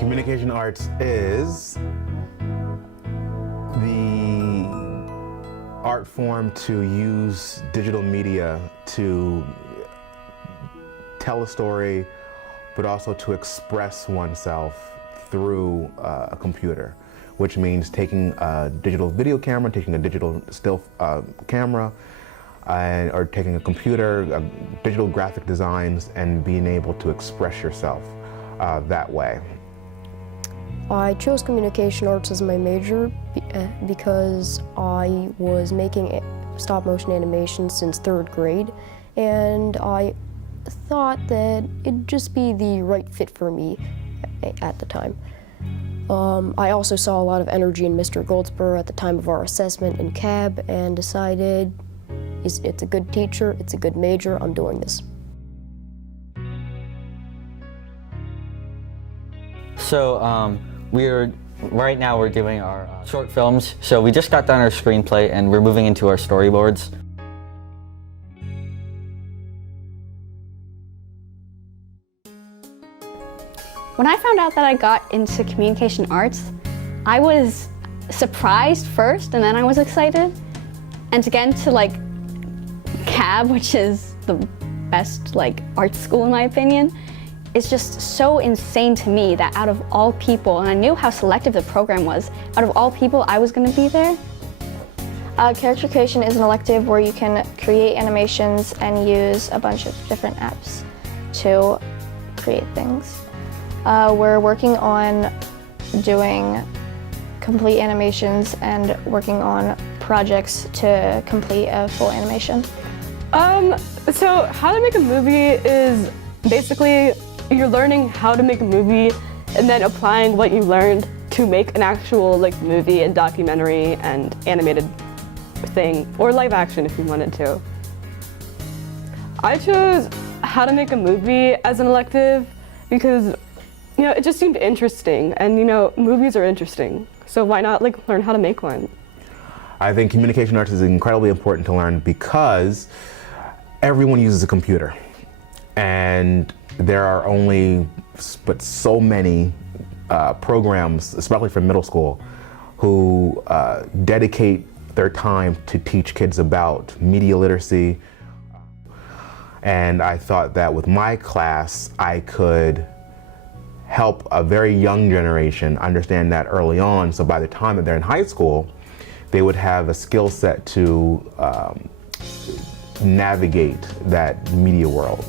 Communication arts is the art form to use digital media to tell a story, but also to express oneself through a computer, which means taking a digital video camera, taking a digital still camera, or taking a computer, digital graphic designs, and being able to express yourself that way. I chose communication arts as my major because I was making stop motion animation since 3rd grade, and I thought that it'd just be the right fit for me at the time. I also saw a lot of energy in Mr. Goldsborough at the time of our assessment in Cab and decided it's a good teacher, it's a good major, I'm doing this. So right now we're doing our short films. So we just got done our screenplay and we're moving into our storyboards. When I found out that I got into communication arts, I was surprised first and then I was excited. And to get into Cab, which is the best art school in my opinion, it's just so insane to me that out of all people, and I knew how selective the program was, out of all people I was going to be there. Character creation is an elective where you can create animations and use a bunch of different apps to create things. We're working on doing complete animations and working on projects to complete a full animation. So how to make a movie is basically you're learning how to make a movie and then applying what you learned to make an actual movie and documentary and animated thing, or live action if you wanted to. I chose how to make a movie as an elective because it just seemed interesting, and movies are interesting, so why not learn how to make one? I think communication arts is incredibly important to learn because everyone uses a computer, and there are only but so many programs, especially for middle school, who dedicate their time to teach kids about media literacy. And I thought that with my class, I could help a very young generation understand that early on, so by the time that they're in high school, they would have a skill set to navigate that media world.